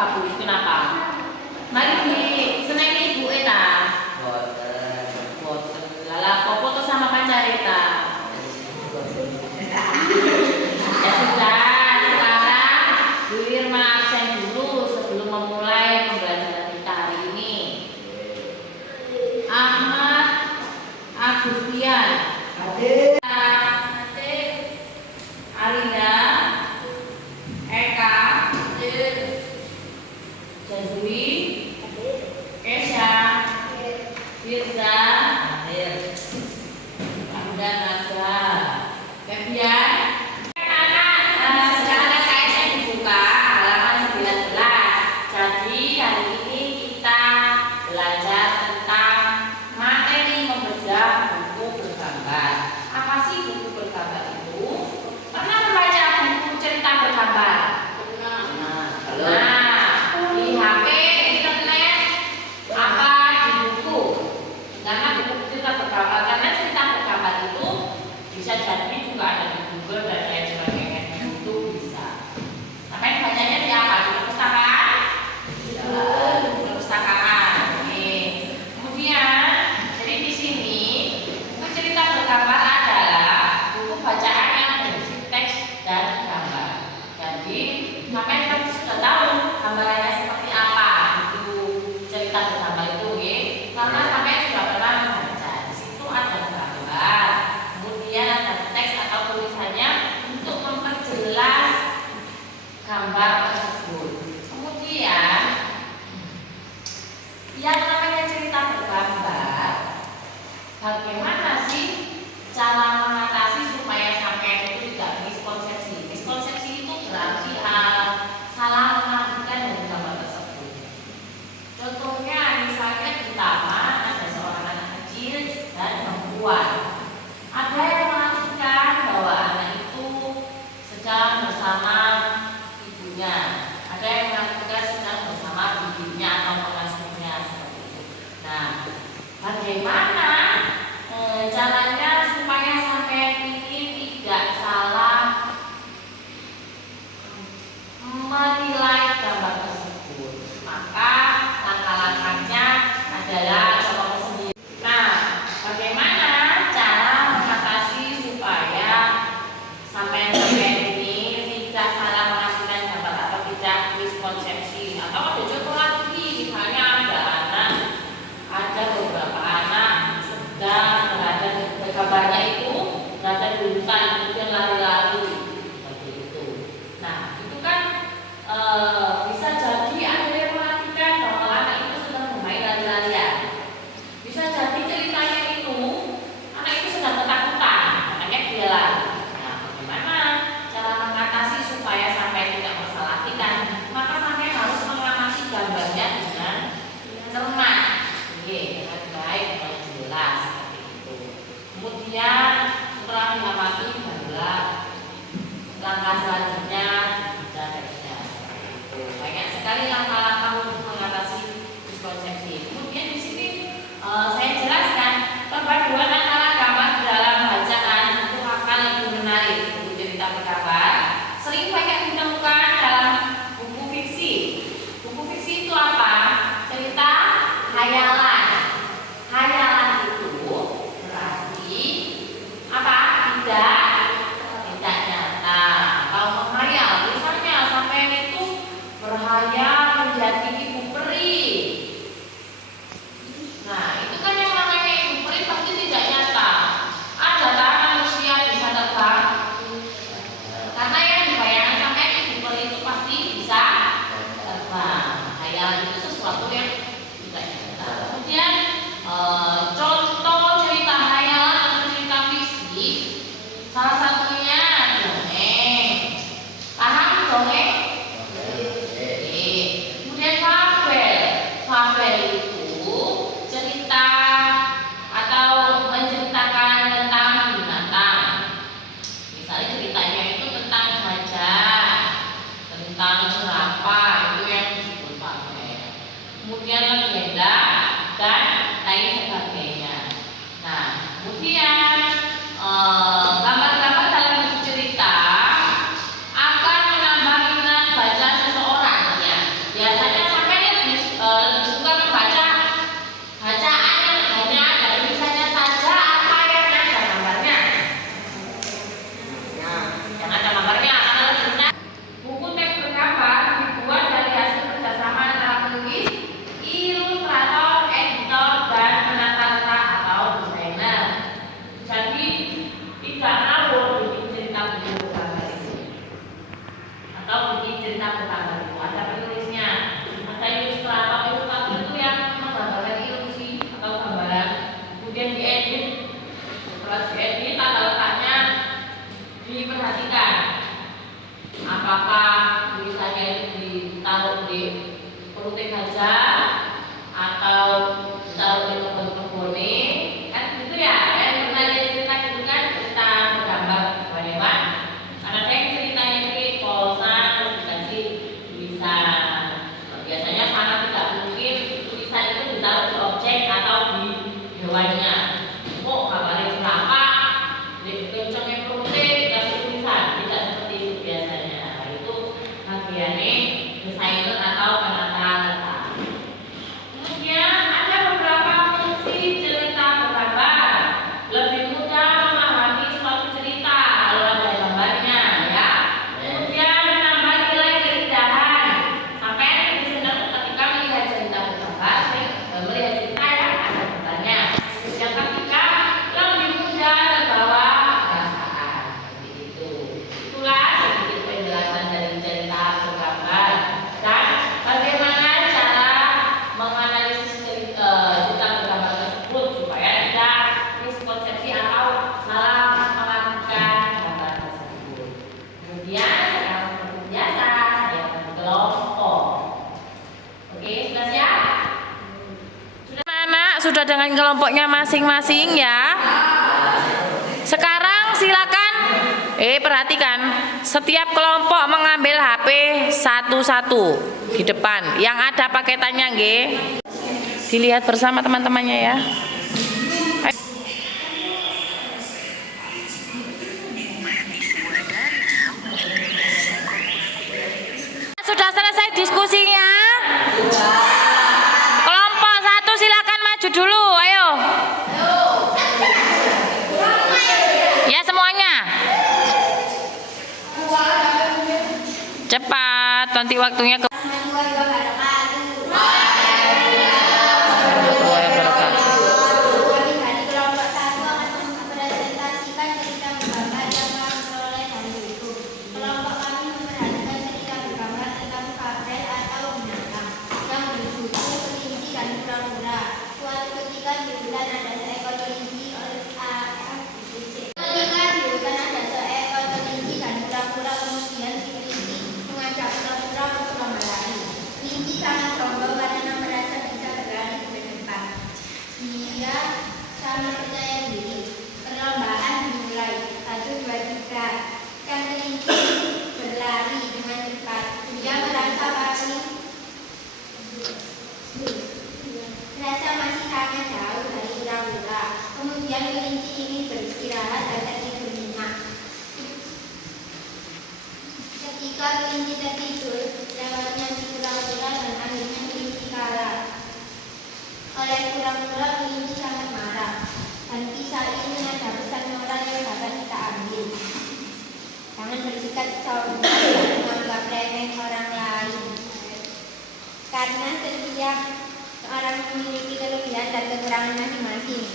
bagus. Kenapa? Mari di seneng ibu eta. Boten. Lala kok foto sama pacar eta. Ya sudah, sekarang Bu Irma absen dulu sebelum memulai pembelajaran kita hari ini. Ahmad Agustian. Hadir. Alinda. Eka. Hadir. Jazwi. Kesha. Firza. Hadir. Anda Naga. Kebian. Sekarang KSN dibuka halaman 19. Jadi hari ini kita belajar tentang materi membedah buku bergambar. Apa sih buku bergambar itu? Pernah membaca buku cerita bergambar? Nah, di HP, internet, apa di buku? Karena buku cerita bergambar, karena cerita bergambar itu bisa jadi juga ada di Google dan lain sebagainya. Itu bisa. Makanya bacanya di apa? Di perpustakaan? Di perpustakaan. Oke. Kemudian, jadi di sini buku cerita bergambar adalah buku bacaan yang berisi teks dan gambar. Jadi, sampai kan sudah tahu gambarannya seperti apa itu cerita bergambar itu, ya. Karena sampai sudah pernah membaca. Di situ ada gambar, kemudian ada teks atau tulisannya untuk memperjelas gambar tersebut. Kemudian yang namanya cerita bergambar, bagaimana sih cara mengatasi supaya sampai itu tidak miskonsepsi? Miskonsepsi itu berarti salah mengartikan dari gambar tersebut. Contohnya misalnya di taman ada seorang anak kecil dan perempuan. Ada yang mengartikan bahwa anak itu sedang bersama ibunya. Ada yang mengartikan sedang bersama bibinya atau pengasuhnya seperti itu. Nah, bagaimana caranya supaya sampai ini tidak salah menilai gambar tersebut? Maka langkah-langkahnya adalah contoh sendiri. Nah, bagaimana cara mengatasi supaya sampai ini tidak salah mengartikan gambar atau tidak miskonsepsi? Atau ada contoh lagi, misalnya ada beberapa anak sedang berada di gambarnya itu berada di hutan kemudian lari-lari seperti itu. Nah, itu kan bisa jadi ada yang mengartikan bahwa anak itu sedang bermain lari-larian. Bisa jadi ceritanya itu anak itu sedang ketakutan, makanya dia lari. Nah, bagaimana cara mengatasi supaya sampai tidak mempersalahkan? Maka sampai harus mengamati gambarnya dengan cermat, dengan baik, dengan jelas seperti itu. Kemudian setelah mengamati barulah langkah selanjutnya dan teksnya seperti itu. Banyak sekali langkah-langkah untuk mengatasi miskonsepsi. Kemudian di sini saya jelaskan perpaduan antara gambar dalam bacaan itu akan lebih menarik. Buku cerita bergambar sering banyak ditemukan dalam buku fiksi. Buku fiksi itu apa? Cerita hayalan. Hayalan itu berarti apa? Tidak nyata. Kalau menghayal, misalnya sampai itu berhayal menjadi ibu peri. Nah, itu kan yang namanya ibu peri pasti tidak nyata. Ada tak manusia bisa terbang? Karena yang dibayangkan sampai ibu peri itu pasti bisa terbang. Hayalan itu sesuatu yang tidak nyata. Kemudian contoh cerita hayalan atau cerita fiksi, salah satunya dongeng. Paham dongeng? Kemudian fabel. Fabel itu cerita atau menceritakan tentang binatang. Misalnya ceritanya itu tentang gajah, tentang jerapah, itu yang disebut fabel. Kemudian legenda dan lain sebagainya. Nah, kemudian gambar-gambar dalam buku cerita akan menambah minat baca seseorang, ya. Biasanya bergambar itu ada penulisnya, ada ilustrator. Ilustrator itu yang menggambarkan ilusi atau gambaran, kemudian diedit. Setelah diedit, tata letaknya diperhatikan. Apakah tulisannya itu ditaruh di pelutik gajah atau ditaruh di kebun-kebune, kan gitu ya. Yang pernah dia cerita gitu kan, cerita bergambar hewan. Ada yang ceritanya itu prosa terus dikasih tulisan. Biasanya sangat tidak mungkin tulisan itu ditaruh di objek atau di hewannya. Kok gambarnya celaka, kencengnya pelutik dikasih tulisan, tidak seperti itu biasanya. Nah, itu bagiannya desainer atau penata letak. Kemudian ada beberapa fungsi cerita bergambar. Lebih mudah memahami suatu cerita kalau ada gambarnya, ya. Kemudian menambah nilai keindahan. Sampai listener ketika melihat cerita bergambar, melihat cerita yang ada gambarnya. Yang ketiga, lebih mudah terbawa perasaan. Seperti itu. Itulah sedikit penjelasan dari cerita bergambar dan bagaimana cara menganalisis cerita bergambar tersebut supaya tidak miskonsepsi atau salah mengartikan gambar tersebut. Kemudian sekarang seperti biasa saya bagi kelompok. Oke, sudah siap? Anak sudah dengan kelompoknya masing-masing ya. Sekarang silakan perhatikan, setiap kelompok mengambil HP satu-satu di depan. Yang ada paketannya nggih. Dilihat bersama teman-temannya ya. Sudah selesai diskusinya? Kelompok satu silakan maju dulu, ayo. Ya semuanya. Cepat, nanti waktunya ke kelinci tertidur, lewatnya si kura-kura dan akhirnya kelinci kalah. Oleh kura-kura kelinci sangat marah. Dan kisah ini ada pesan moral yang dapat kita ambil. Jangan bersikap sombong dan menganggap remeh orang lain. Karena setiap orang memiliki kelebihan dan kekurangan masing-masing.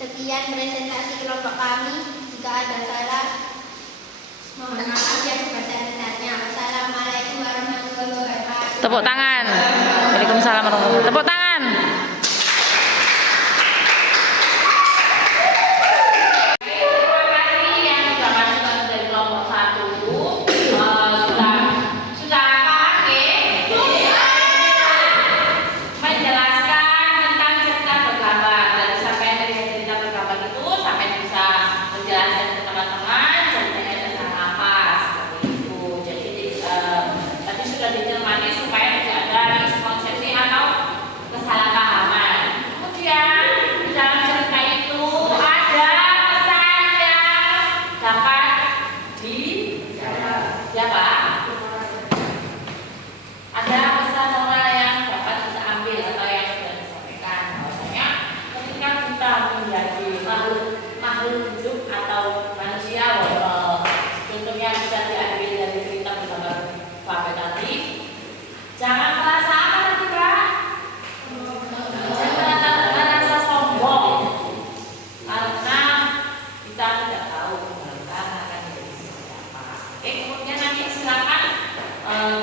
Sekian presentasi kelompok kami. Jika ada salah, mohon maaf yang sebesar-besarnya. Wassalamualaikum warahmatullahi wabarakatuh. tepuk tangan. Waalaikumsalam warahmatullahi wabarakatuh. Tepuk tangan. Terima kasih yang sudah masuk dari kelompok satu. Sudah paham ya? Menjelaskan tentang cerita bergambar. Dari sampai dari cerita bergambar itu sampai bisa menjelaskan ke teman-teman ceritanya tentang apa seperti itu. Jadi tadi sudah dicermati supaya tidak ada miskonsepsi atau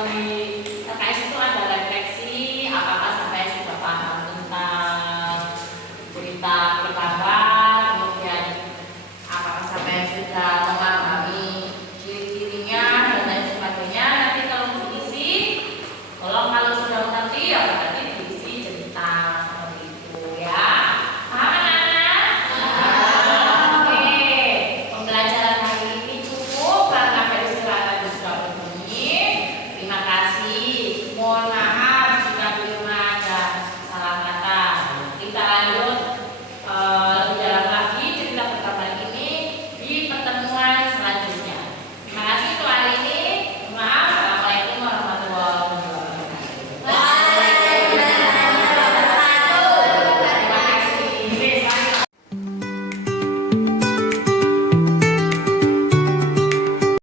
di LKS itu ada refleksi, apakah sampai sudah paham tentang cerita perkabar, kemudian apakah sampai sudah memahami ciri-cirinya dan lain sebagainya. Nanti kalau diisi, kalau sudah mengerti ya berarti diisi cerita seperti itu ya. Paham anak-anak? Oke, pembelajaran hari ini cukup karena versi sudah berbunyi. Terima kasih. Mohon maaf.